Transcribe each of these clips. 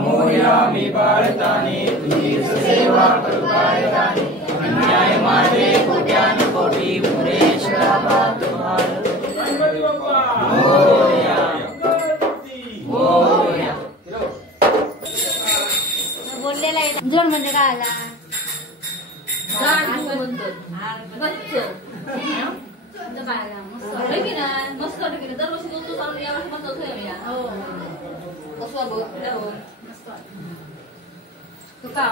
मोर्या मी बाळताने तुझीच सेवा करू पायताने अन्याय माझे कोट्यान कोटी पुरेश्वरा तुम्हाल मोर्या मोर्या बोललेला जोड म्हणजे काय आला मस्त दरवर्षी तू चालू यावर्षी मस्त तू का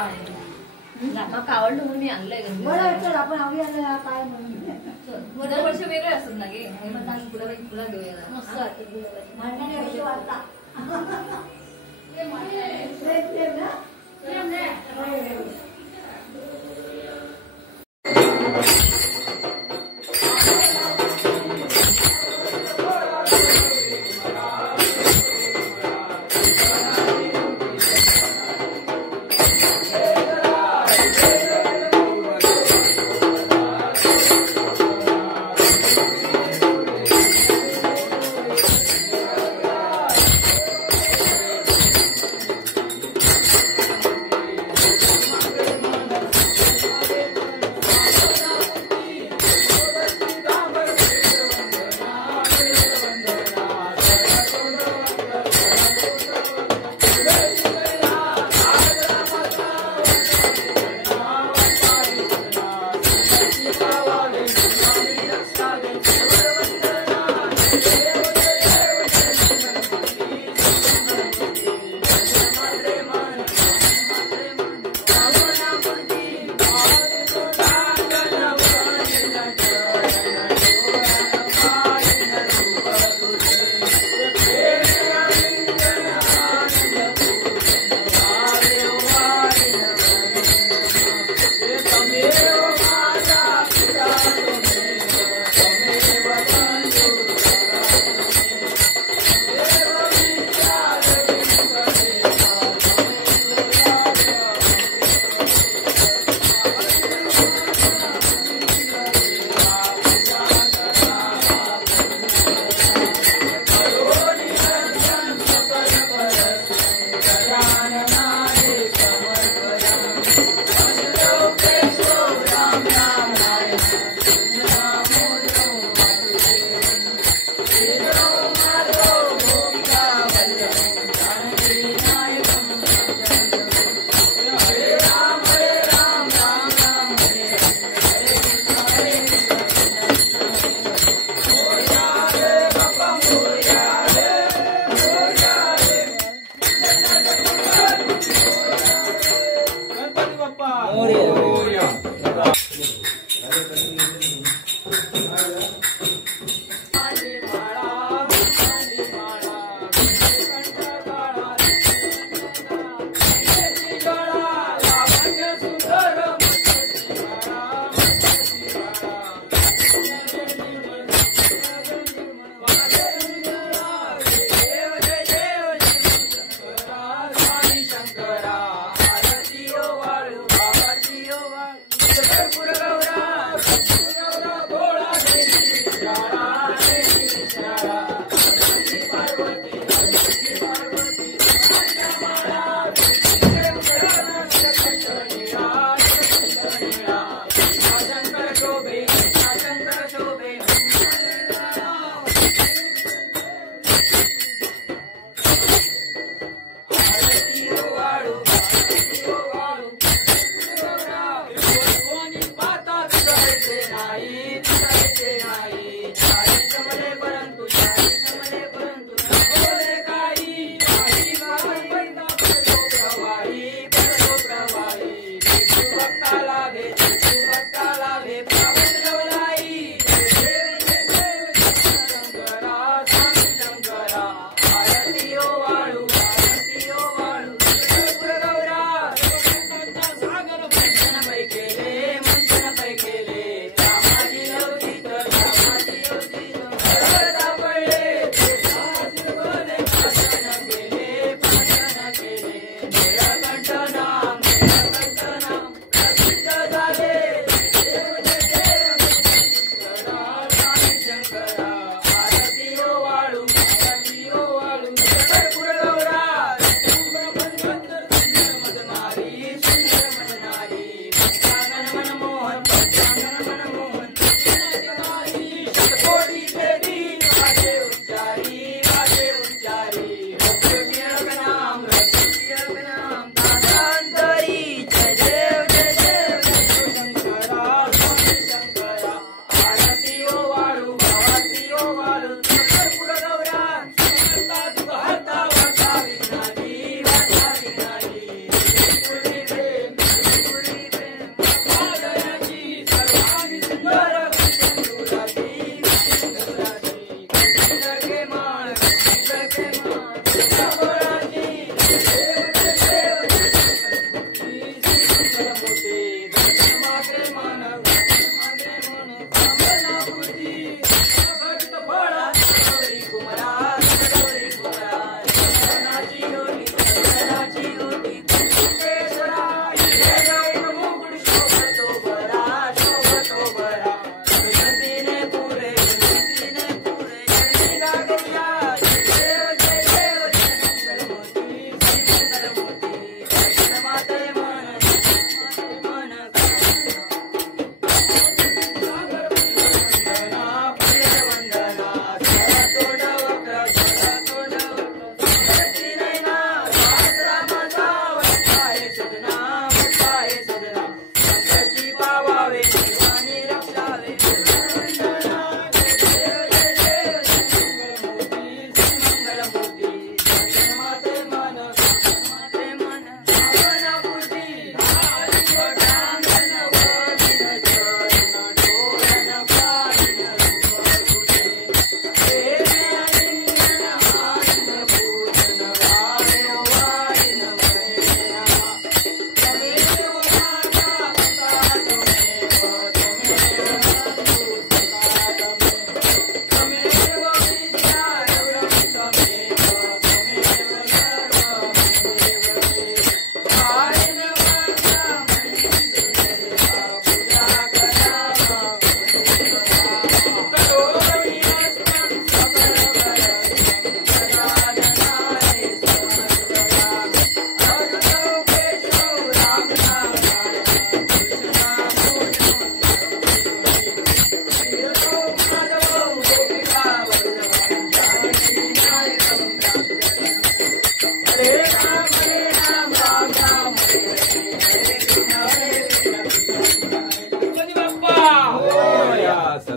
आवडलं म्हणून मी आणलंय आपण हवी आलं काय म्हणून दरवर्षी वेगळे असतात ना गे तुला घेऊया मस्त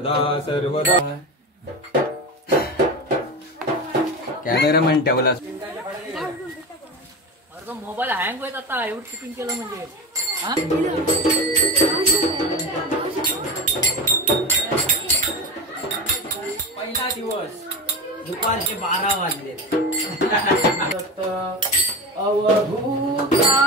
सदा सर्वदा. कॅमेरामॅन ठेवला. तो मोबाईल हँग होत आता एवढं शिपिंग केलं म्हणजे हा? पहिला दिवस दुपारचे 12 वाजले. अवधूता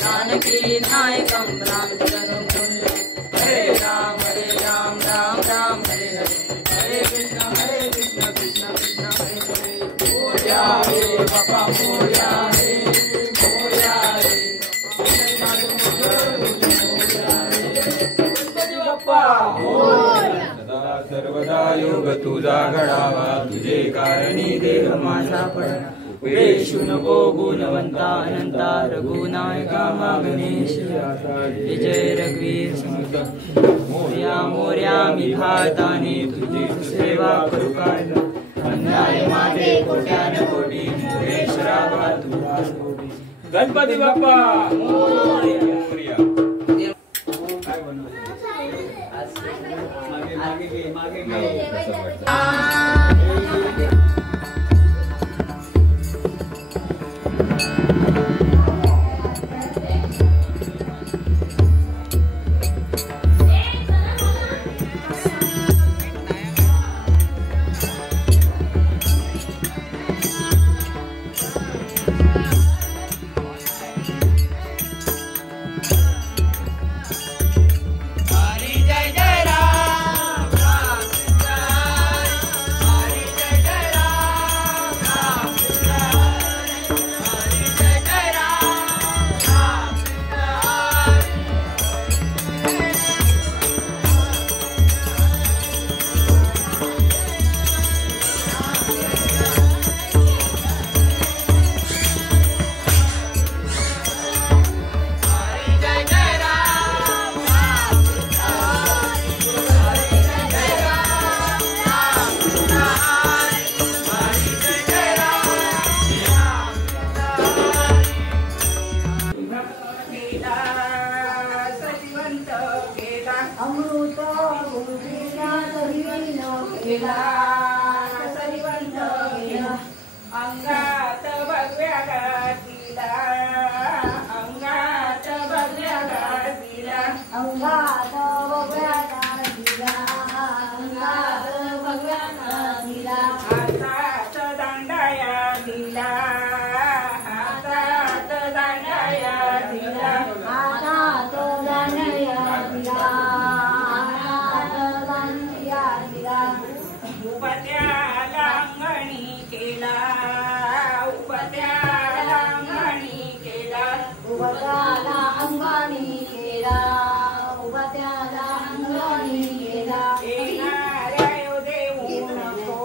जानकी नायकं रामचरणं हरे राम राम राम हरे हरे कृष्ण कृष्ण कृष्ण हरे हरे मोरया रे बाबा मोरया रे मोरया रे गणपती बाप्पा सदा सर्वदा योग तुझा घडावा तुझे कारणी देह माझा पडा वेशु नको गुणवंता अनंता रघुनायका गणेश विजय रघुवीर समर्थ मोर्या मोर्या मी भाताने तुझी सेवा करू काय अंधारे माझे कोट्यान कोटी मोरेश्वरा तुझा गणपती बाप्पा मोरया काय बनवलं मागे अंगात भगव्या गातीला अंगात भगव्या गातीला अंगात भगव्या गातीला अंगात भगव्या गातीला हातात दांडाया दिला हातात दांडाया दिला हातात दांडया दिला हातात दांडया दिला उपत्याला अंगणी केला उपत्याला अंगणी केला उभत्याला अंगानी केला उभत्याला अंगानी केला येणाऱ्या येऊ देऊ नको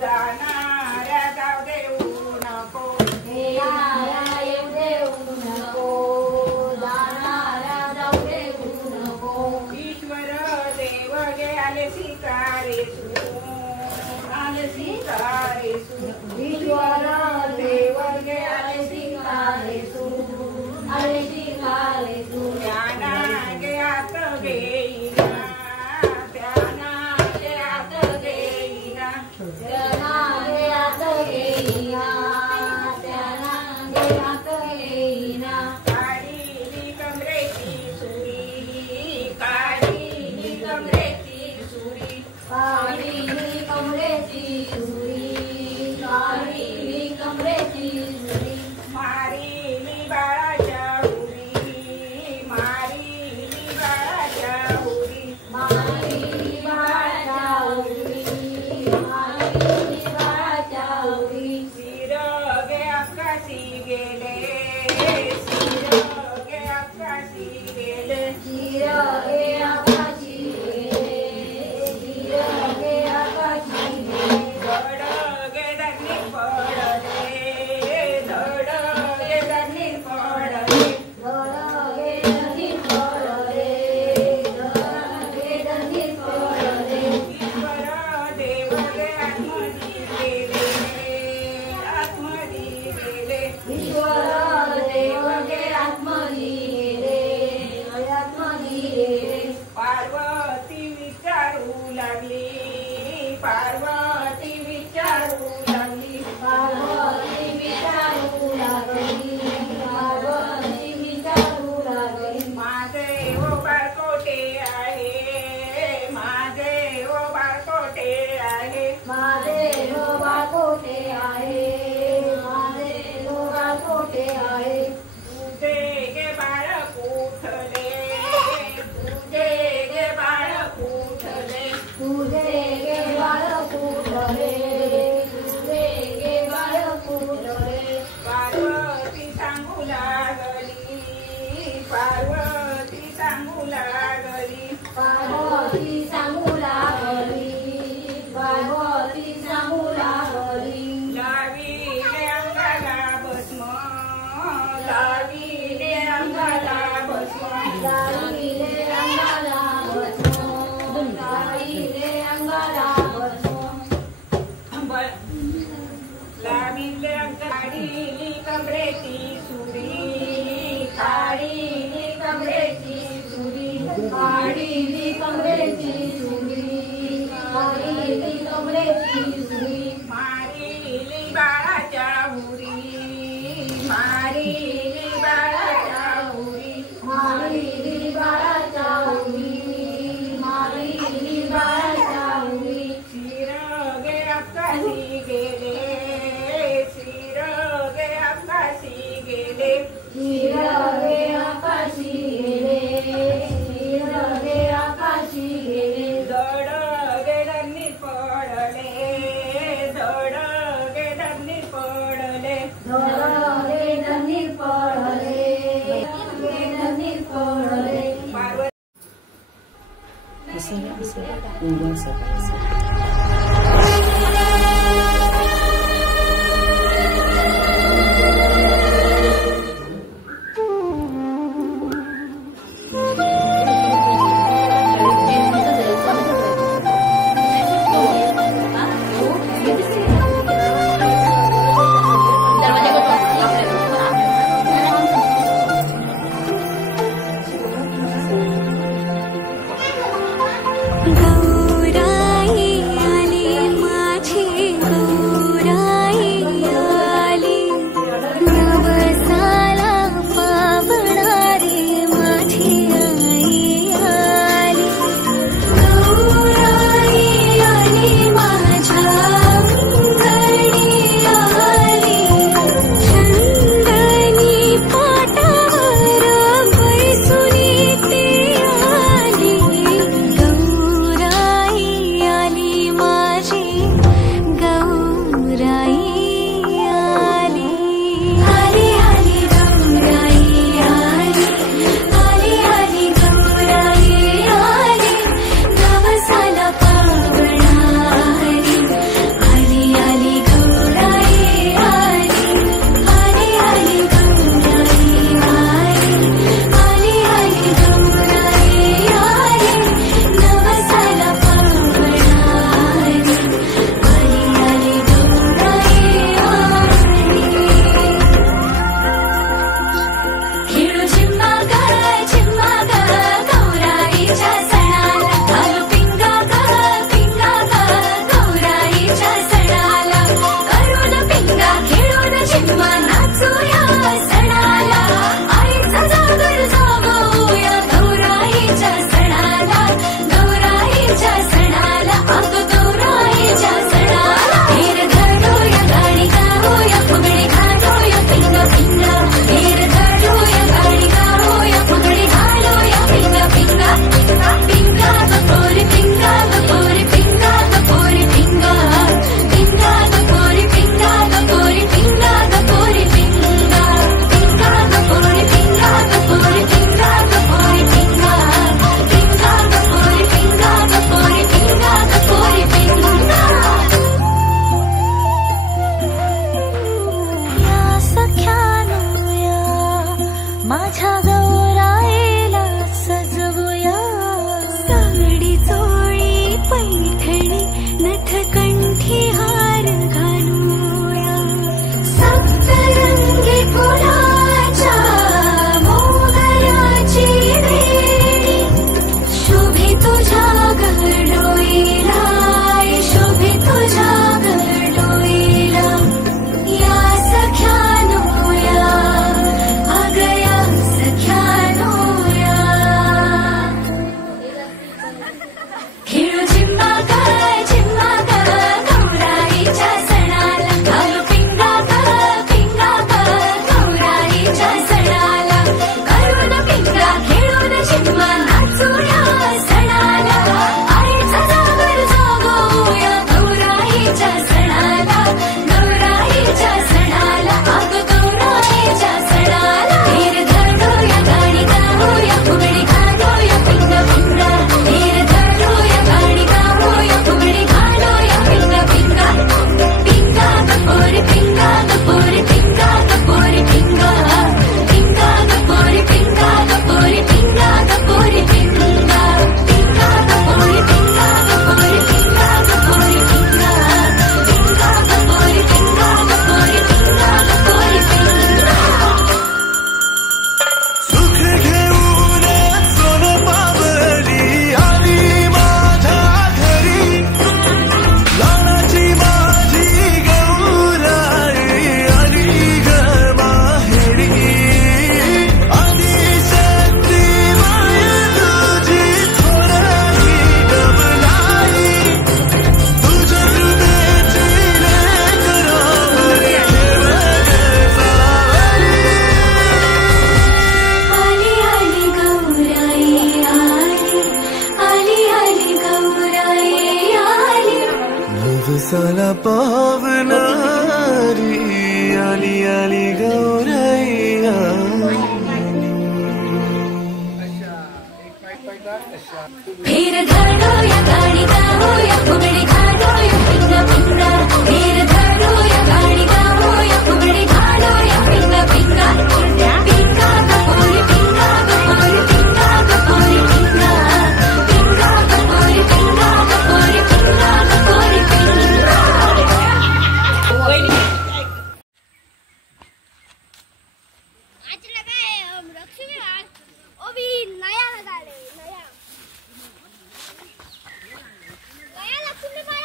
जाणाऱ्या जाऊ देऊ नको येणाऱ्या येऊ देऊ नको जाणाऱ्या जाऊ देऊ नको ईश्वर देव गे आले स्वीकारे आले स्वीकारे ईश्वर देव गे आले स्वीकारे आले स्वीकारे ज्ञाना गे आत घेईना ज्ञाना गे आत घेईना त्याला गेलात येईना त्याला गेलात येईना काढीली कमरेची सुरी काढीली कमरेची सुरी काढीली कमरेची सुरी काढीली कमरेची सुरी मारिली बाळाच्या उरी मारिली बाळाच्या उरी मारिली बाळाच्या उरी मारिली बाळाच्या उरी शिर गे आकाशी गेले शिर गे आकाशी गेले चिर गे आकाशी गेले चिर गे आकाशी गेले धड गे धरणी पडले धड गे धरणी पडले गडगे धनी पडले गडगे धनी पडले ईश्वर देव गे आत्मधी गेले आत्मधी गेले ईश्वर देव गे आत्मधी गेले आत्मधी गेले पार्वती विचारू लागली पार्वती विचारू लागली पार्वती विचारू लागली पार्वती विचारू लागली माझे ओ बाळकोटे आहे माडीली कमरेची सुरी माडीली कमरेची सुरी मारिली बाळाच्या उरी मारिली बाळाच्या उरी माडीली बाळाच्या उरी माडीली बाळाच्या उरी शिरगे आकाशी गेले शिरगे आकाशी गेले शिरगे आकाशी गेले शिरगे आकाशी गेले दडगे धरणी पडले दडगे धरणी पडले धडगे धनीर पडले धडगे धनीर पडले पार्वती खेळू झिम्मा ग गौराईच्या मधुसाला पावनारी आली आली गौरैया फिर धरो या गाड़ी गाओ या फुगड़ी घालो या पिंगा पिंगा फिर धरो या गाड़ी गाओ या फुगड़ी घालो या पिंगा पिंगा पिंगा कपूरी पिंगा कपूरी पिंगा कपूरी पिंगा पिंगा कपूरी पिंगा कपूरी पिंगा कपूरी पिंगा आज लगा है लक्ष्मी बाग वो भी नया लगा ले नया लक्ष्मी बाग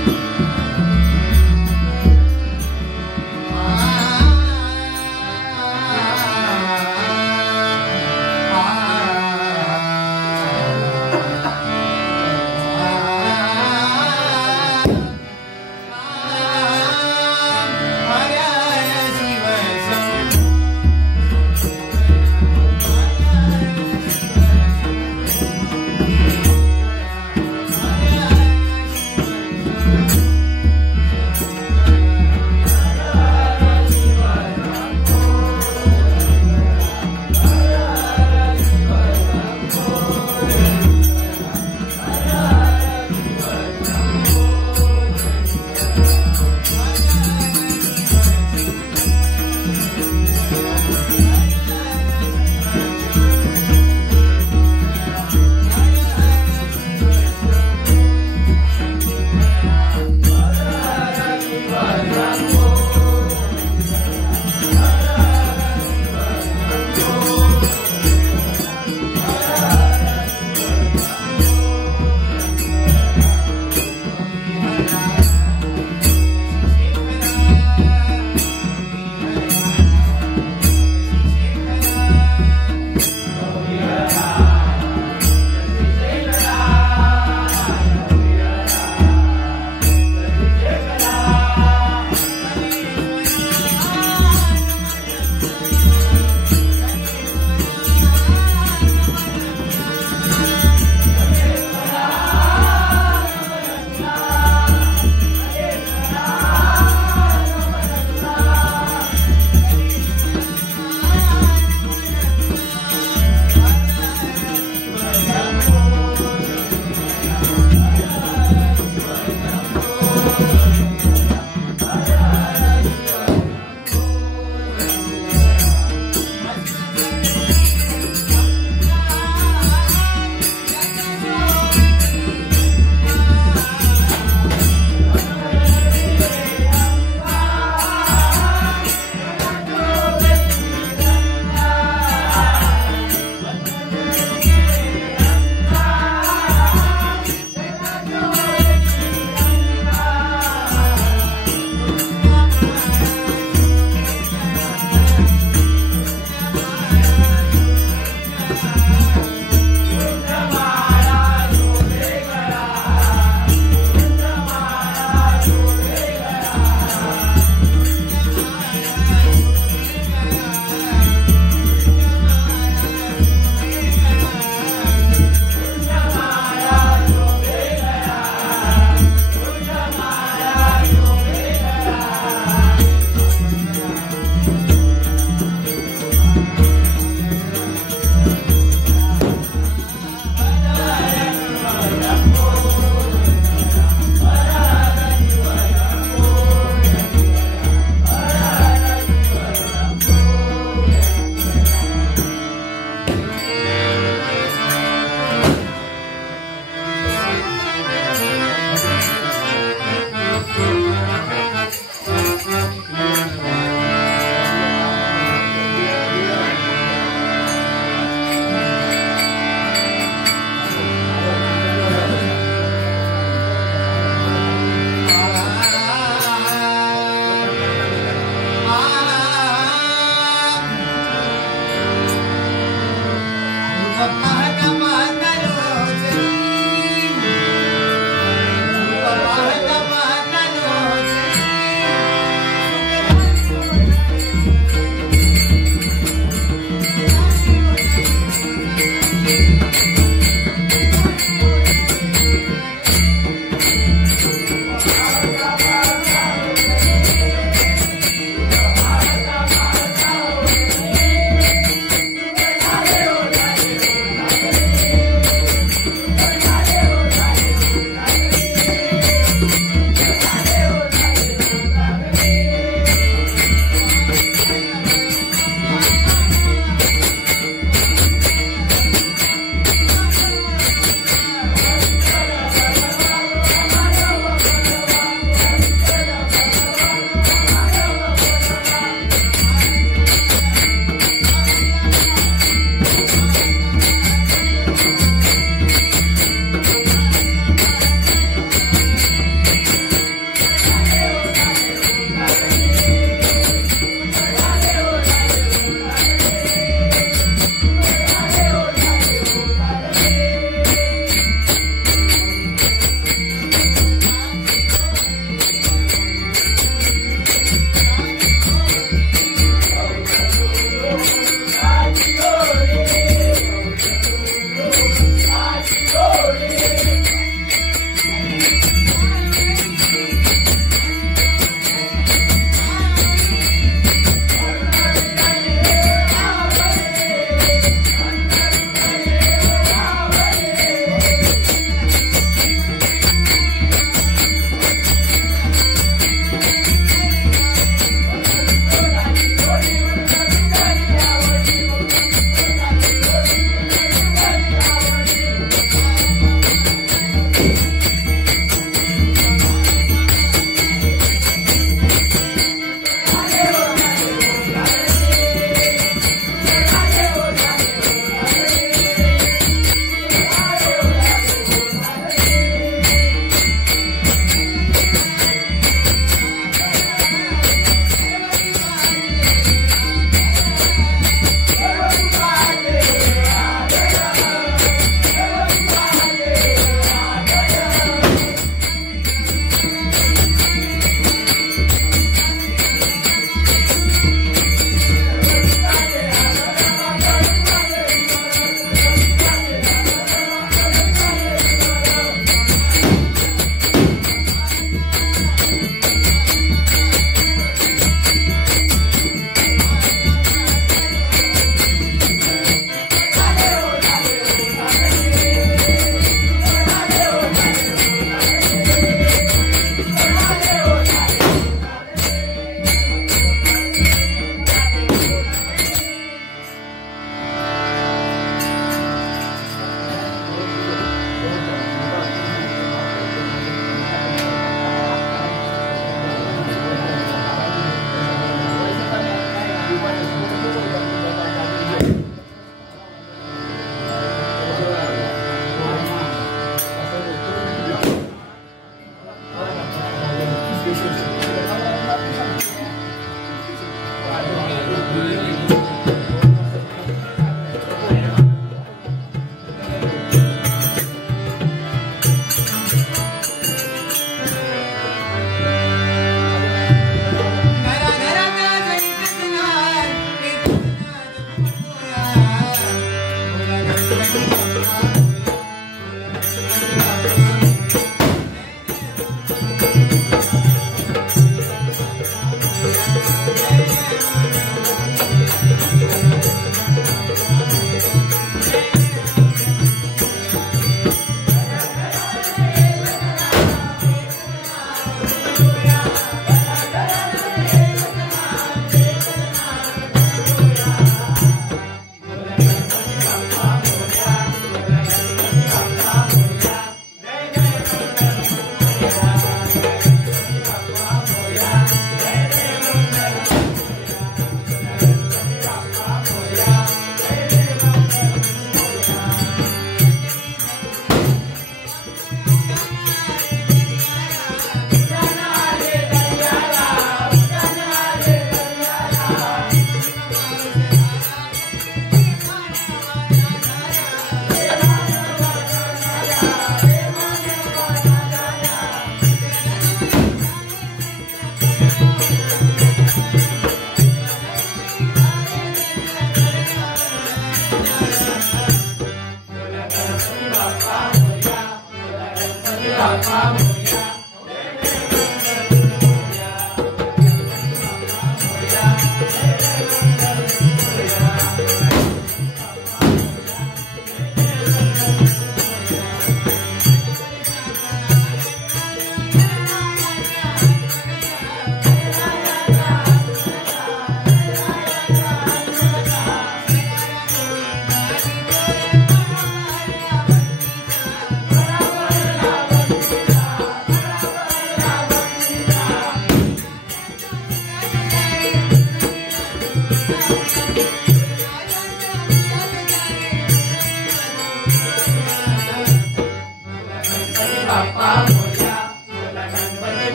Hare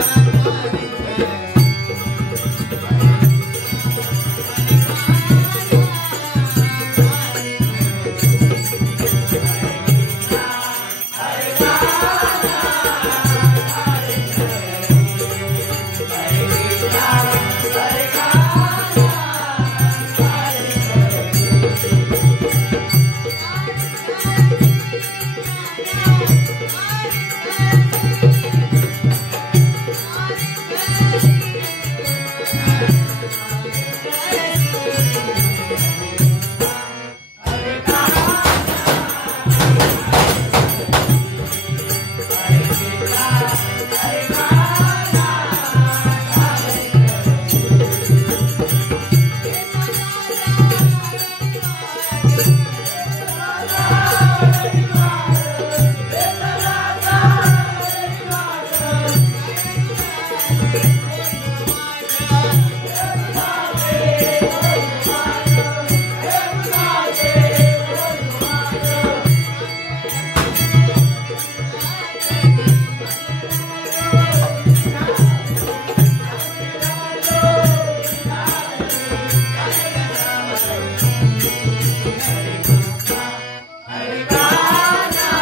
Hare Krishna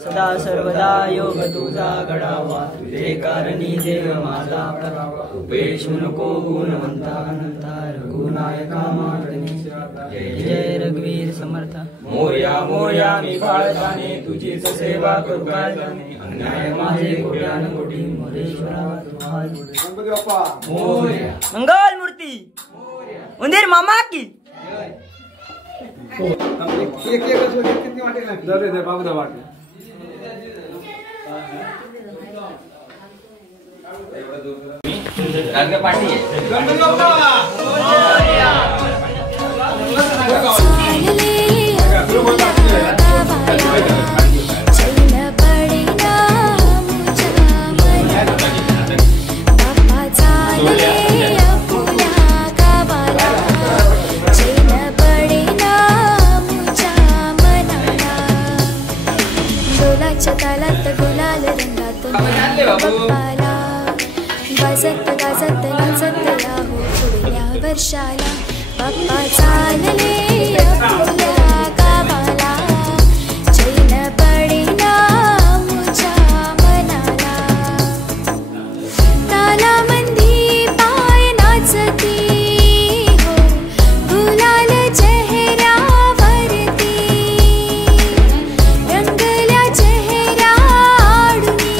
सदा सर्वदा योग तुझा घडावा, तुझे कारणी देव माझा करावा. उपदेश नको गुणवंता अनंता, रघुनायका मार्दनी. जय जय रघुवीर समर्थ. मोर्या मोर्या मी बाळजाने, तुझीच सेवा करू काय जाणे. अन्याय माझे कोट्यान कोटी, मोरेश्वरा मोर्या. मंगल मूर्ती उंदीर मामा की. गाजत गाजत नाचत या हो पुढल्या वर्षाला. बाप्पा चालले आपल्या गावाला, चैन पडेना मुझ्या मनाला. तालामंदी पाय नाचती हो, गुलाल चेहऱ्यावरती, रंगल्या चेहऱ्या आडुनी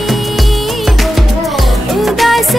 हो, उदास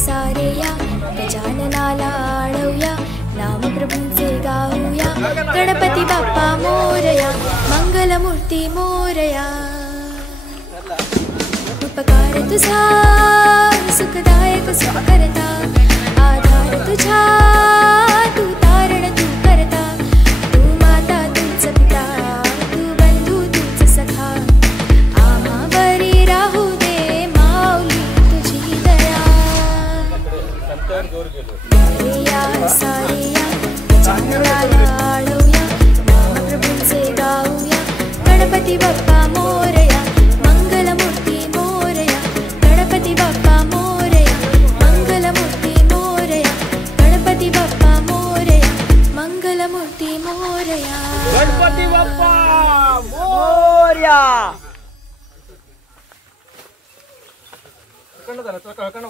सारेया गजाननाला आळवूया, नाम प्रभूंचे गाऊया. गणपती बाप्पा मोरया, मंगलमूर्ती मोरया. उपकार तुझा सुखदायक सुख करता, आधार तुझा तू तारण तू करता. तू माता तूच पिता, तू बंधू तूच सखा. आम्हावरी राहू दे माऊली तुझी दया. सारेया गजाननाला आळवूया, नाम प्रभूंचे गाऊया. गणपती बाप्पा मोरया, मंगलमूर्ती मोरया. गणपती बाप्पा मोरया, मंगलमूर्ती मोरया. गणपती बाप्पा मोरया, मंगलमूर्ती मोरया. गणपती बाप्पा मोरया.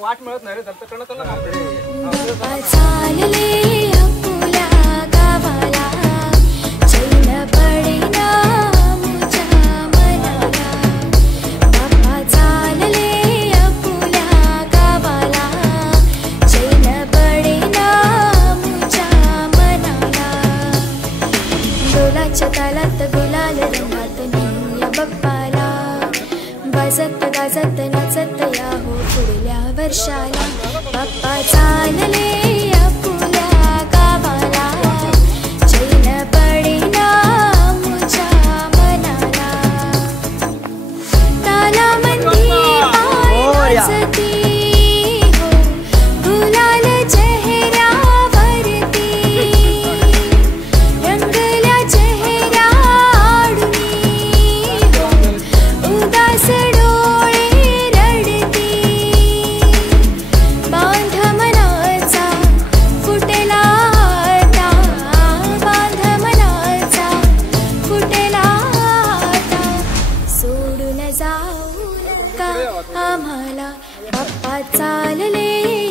वाट मिळत नाही रे, बाप्पा चालले आपल्या गावाला, चैन पडेना मुझ्या मनाला. बाप्पा चालले आपल्या गावाला, चैन पडेना मुझ्या मनाला. डोलाच्या तालात गुलाल रंगात नेऊया बाप्पाला, वाजत गाजत नाचत या हो पुढल्या वर्षाला. बाप्पा चालले आपल्या गावाला, चैन पडेना मुझ्या मनाला. तालामंदी पाय नाचती हो, गुलाल चेहऱ्यावरती, रंगल्या चेहऱ्या आडुनी हो, उदास आम्हाला. बाप्पा चालले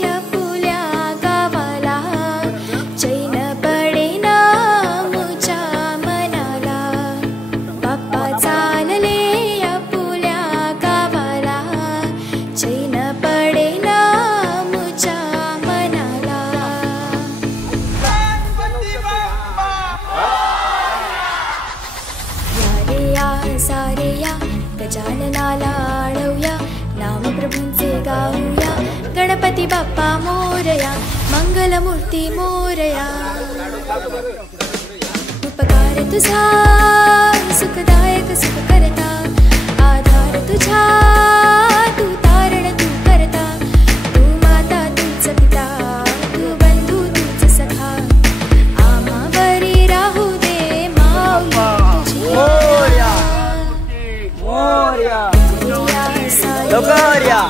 आपल्या गावाला, चैन पडेना मुझ्या मनाला. बाप्पा चालले आपल्या गावाला, चैन पडेना मुझ्या मनाला. या रे या सारे या गजाननाला गणपती बाप्पा मोरया मंगलमूर्ती मोरया उपकार तुझा सुखदायक सुख करता आधार तुझा तू तारण तू करता तू माता तूच पिता तू बंधू तूच सखा आम्हावरी राहू दे माऊली मोरया मोरया लोकार्या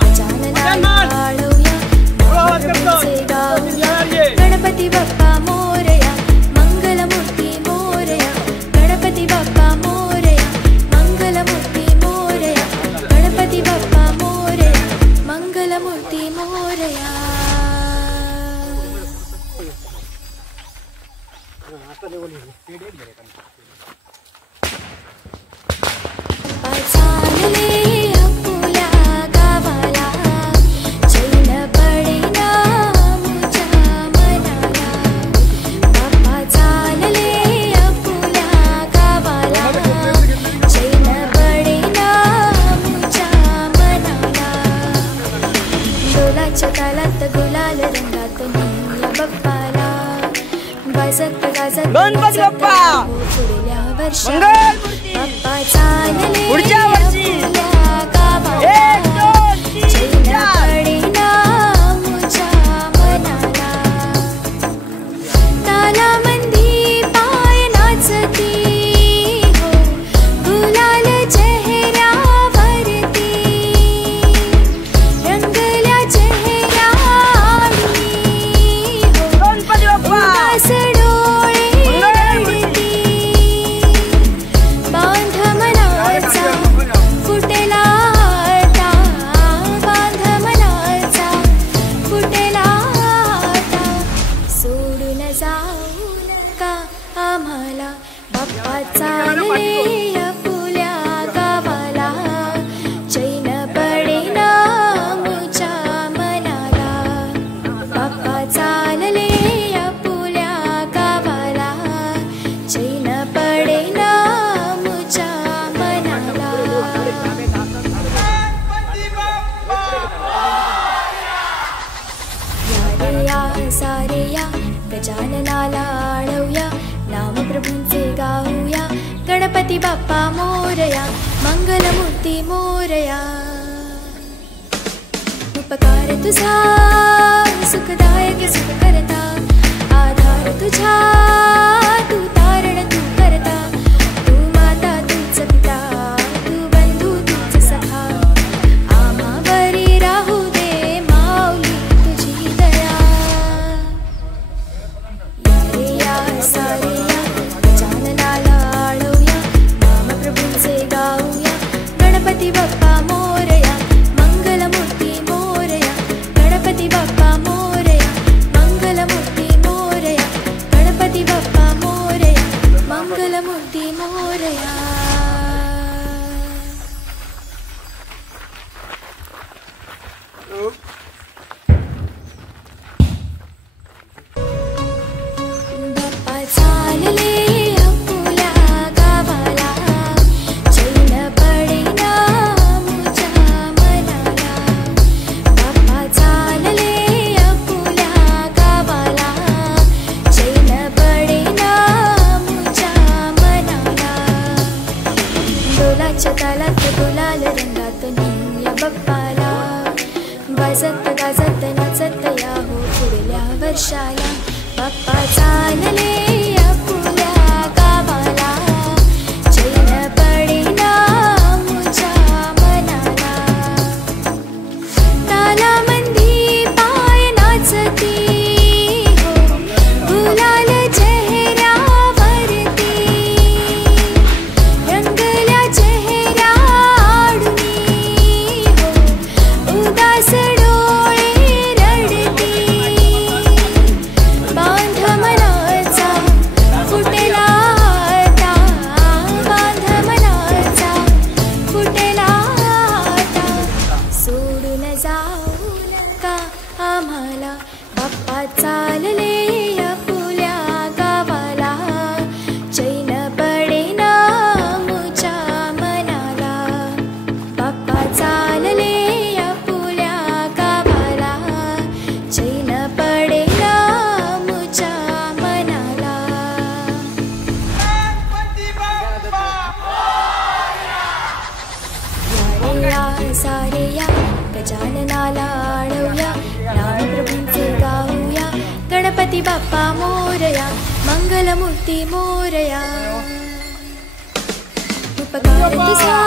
गणपती बाप्पा मोरया मंगलमूर्ती मोरया गणपती बाप्पा मोरया मंगलमूर्ती मोरया गणपती बाप्पा मोरया मंगलमूर्ती मोरया चालले अपुल्या गावाला चैन पडेना मुझ्या मनाला बाप्पा चालले अपुल्या गावाला चैन पडेना मुझ्या मनाला डोलाच्या तालात गुलाल रंगात नेऊया बाप्पाला वाजत गाजत गणपती बाप्पा पुढल्या वर्षी मंगलमूर्ती बाप्पा चालले पुढच्या वर्षी अपुल्या गावाला 1 2 3 4 पडेना मुझ्या मनाला तालामंदी पाय नाचती हो गुलाल चेहऱ्यावरती रंगल्या चेहऱ्यावरती हो गणपती बाप्पा उदास डोळे रडती बांध मनाचा फुटेला आता बांध मनाचा फुटेला आता सोडून जाऊ नका आम्हाला बाप्पा चालले अपुल्या गावाला चैन पडेना मुझ्या मनाला बाप्पा चालले अपुल्या गावाला चैन पडेना मुझ्या मनाला या रे या सारे या गजाननाला आळवूया नाम प्रभूंचे गाऊया गणपती बाप्पा मोरया मंगलमूर्ती मोरया उपकार तुझा सुखदायक सुख करता आधार तुझा तू तारण तू करता तू माता तूच पिता तू बंधू तूच सखा आम्हावरी राहू दे माऊली तुझी दया या रे या सारे या गजाननाला आळवूया नाम प्रभूंचे गाऊया गणपती बाप्पा मोरया मंगलमूर्ती मोरया गणपती बाप्पा मोरया मंगलमूर्ती मोरया गणपती बाप्पा मोरया मंगलमूर्ती मोरया बाप्पा चालले अपुल्या गावाला चैन पडेना मुझ्या मनाला बाप्पा चालले अपुल्या गावाला चैन पडेना मुझ्या मनाला डोलाच्या तालात गुलाल रंगात नेऊया बाप्पाला वाजत गाजत नाचत या हो पुढल्या वर्षाला बाप्पा चालले अपुल्या गावाला चैन पडेना मुझ्या मनाला तालामंदी पाय नाचती हो गुलाल चेहऱ्यावरती रंगल्या चेहऱ्यावरती हो उदास डोळे रडती गणपती बाप्पा मोरया मंगलमूर्ती मोरया उपकार तुझा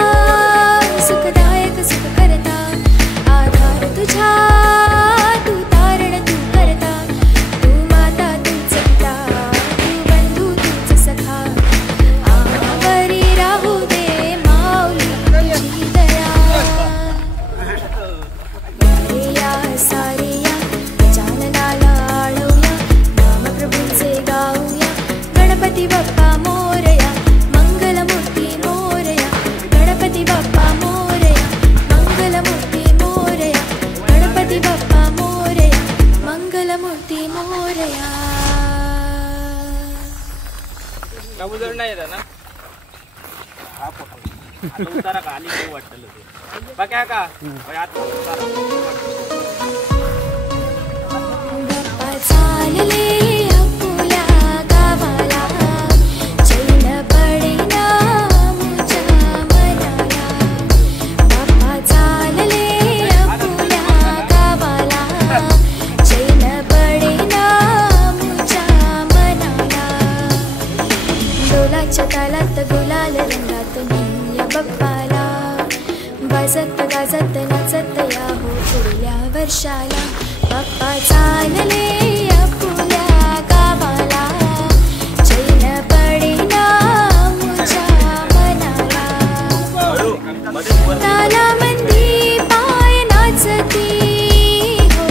सुखदायक सुख करता आधार तुझा तू तारण तू करता तू माता तूच पिता तू बंधू तूच सखा आवरी राहू दे माऊली तुझी दया या सारिया गजाननाला आळूया नाम प्रभूंचे गाऊया गणपती बाप्पा मोरया मंगलमूर्ती मोरया गणपती बाप्पा मोरया मंगलमूर्ती मोरया गणपती बाप्पा मोरया मंगलमूर्ती मोरया कबूतर नाही येत ना उतारा का आली काही वाटलं ते बघा का आता उतारा बाप्पा चालले अपुल्या गावाला चैन पडेना मुझ्या मनाला बाप्पा चालले अपुल्या गावाला चैन पडेना मुझ्या मनाला डोलाच्या तालात गुलाल रंगात नेऊया बाप्पाला वाजत गाजत नाचत या हो पुढल्या वर्षाला बाप्पा चालले अपुल्या गावाला चैन पडेना मुझ्या मनाला तालामंदी पाय नाचती हो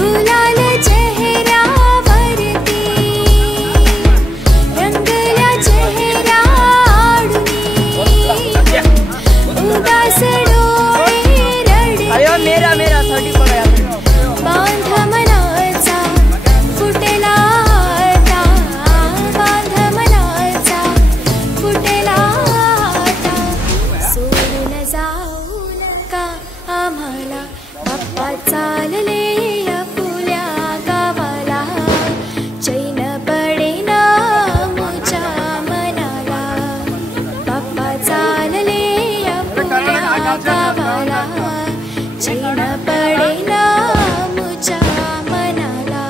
गुलाल चेहऱ्यावरती रंगल्या चेहरा आडुनी उदास डोळे रडती बांध मनाचा फुटेला आता बांध मनाचा फुटेला आता सोडून जाऊ नका आम्हाला बाप्पा चालले अपुल्या गावाला चैन पडेना मुझ्या मनाला बाप्पा चालले अपुल्या गावाला चैन पडेना मुझ्या मनाला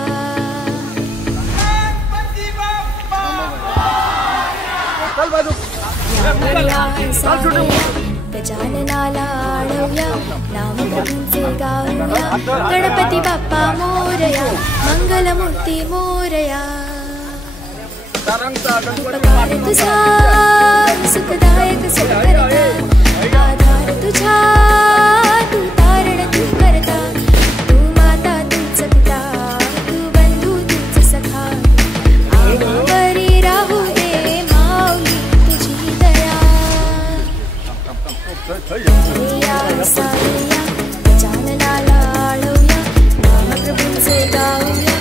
गजाननाला आळूया नाम प्रभूंचे गाऊया गणपती बाप्पा मोरया मंगलमूर्ती मोरया उपकार तुझा सुखदायक सुख करता आधार तुझा तू तारण तू करता तू माता तूच पिता तू बंधू तूच सखा आवरी राहू दे माऊली तुझी दया या सारिया गजाननाला आळूया नाम प्रभूंचे गाऊया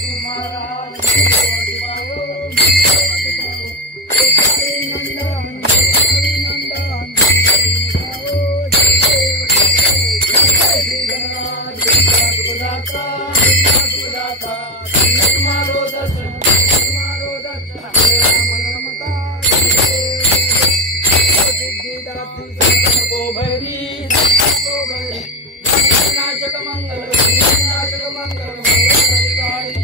तुम्हारा दात्री संकल्पो भैरी संकल्पो भैरी नाशक मंगल नाशक मंगल मंगलकारी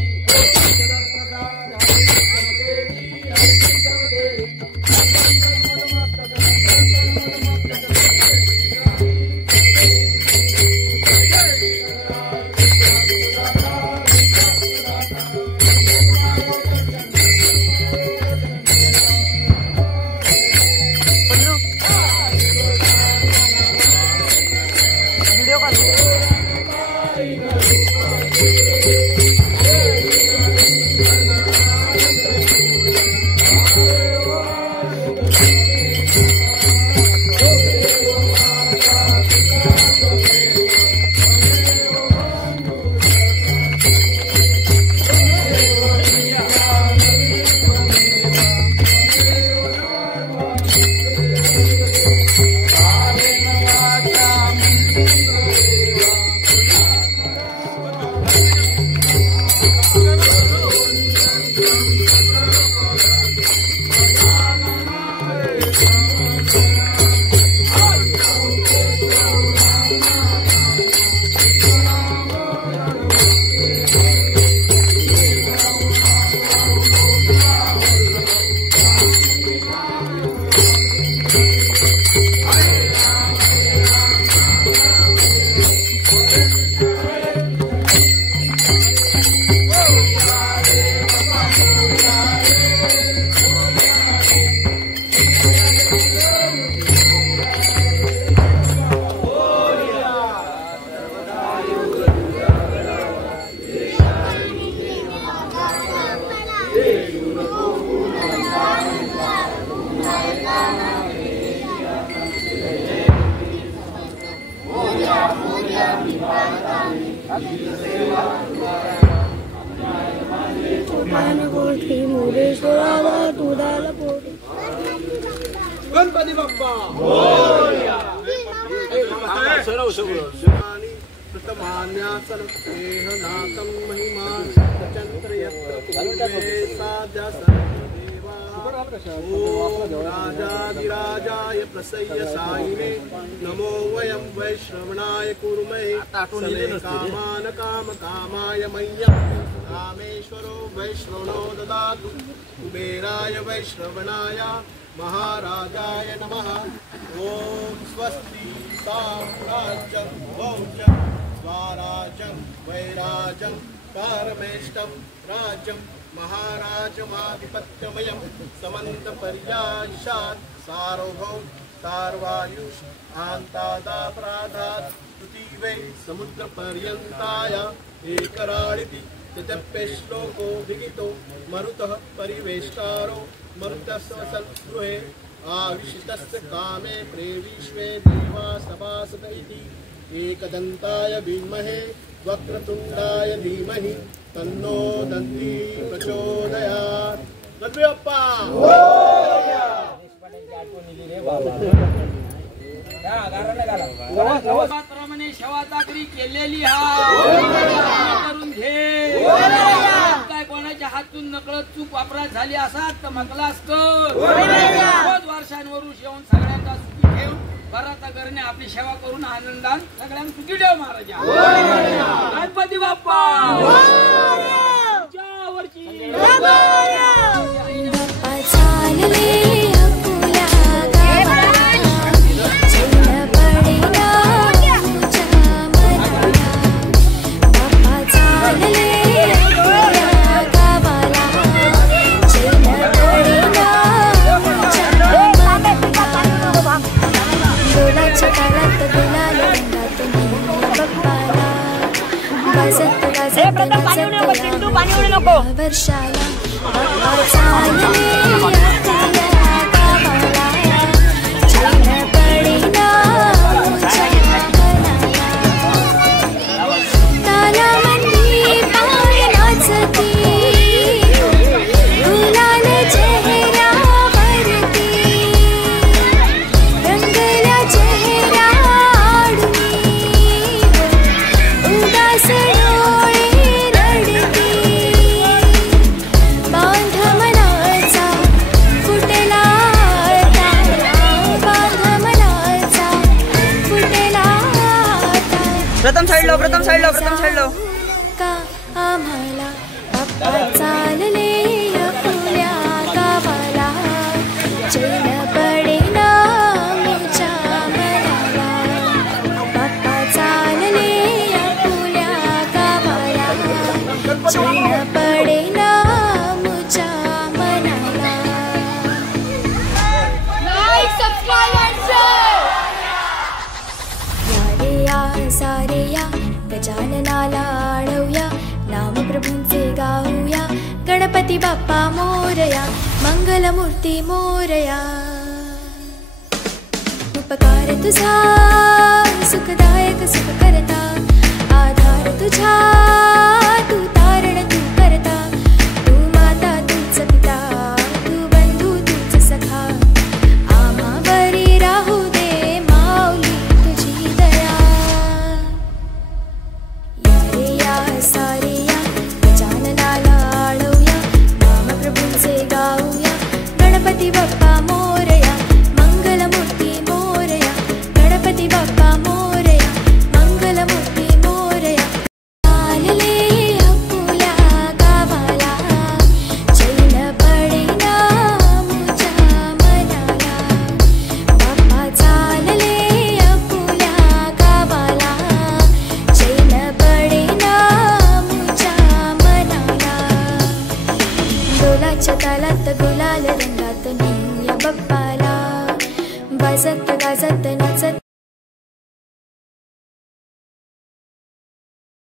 गणपती बाप्पा प्रथमान्यासन स्नेहनाथं महिमा चंद्र राजाधिराजाय प्रसय्य साईने नमो वयं वैश्रवणाय कुर्महे कामान काम कामाय मह्यं कामेश्वरो वैश्रवणो ददातु कुबेराय वैश्रवणाय महाराजाय नमः। ओम स्वस्ति साम्राज्यं भोजं स्वराज्यं वैराजं परमेष्टं राज्यं महाराजमाधिपत्यमयं समन्तपर्याशात् सार्वभौम सार्वायुष आन्तादापराधात् पृथिवे समुद्रपर्यन्ताय एकराळिति तदप्ये श्लोको विहितो मरुतः परिवेष्टारो मरुतस्य संस्पृहे आविशितस्य कामे प्रेविश्वे देवा सभासद इति एकदन्ताय विद्महे वक्रतुण्डाय धीमहि तन्नो दन्ती प्रचोदयात्। गणपती बाप्पा प्रमाणे सेवा चाकरी केलेली करून घे। काय कोणाच्या हातून नकळत चूक वापरात झाली असात तर मकलास कर। रोज वर्षांवरून येऊन सगळ्यांचा सुखी ठेव। भरात करणे आपली सेवा करून आनंदान सगळ्यांना सुखी ठेव महाराजा। गणपती बाप्पा वर्षाला प्रथम साईडला का आम्हाला बाप्पा चालले आपल्या गावाला चैन पडेना मुच्या मनाला बाप्पा चालले आपल्या गावाला चैन पडेना मुच्या मनाला या रे या सारे या गजाननाला आळवूया नाम प्रभूंचे गाऊया गणपती बाप्पा मोरया मंगलमूर्ती मोरया उपकार तुझा सुखदायक सुख करता आधार तुझा तू तारण तू करता तू माता तूच पिता तू बंधू तूच सखा आम्हावरी राहू दे माऊली तुझी दया या रे या सारे या गजाननाला आळवूया नाम प्रभूंचे गाऊया गणपती बाप्पा मोरया मंगलमूर्ती मोरया गणपती बाप्पा मोरया मंगलमूर्ती मोरया चालले आपल्या गावाला चैन पडेना मुच्या मनाला बाप्पा चालले आपल्या गावाला चैन पडेना मुच्या मनाला डोलाच्या तालात गुलाल रंगात नेऊया बाप्पाला वाजत गाजत नाचत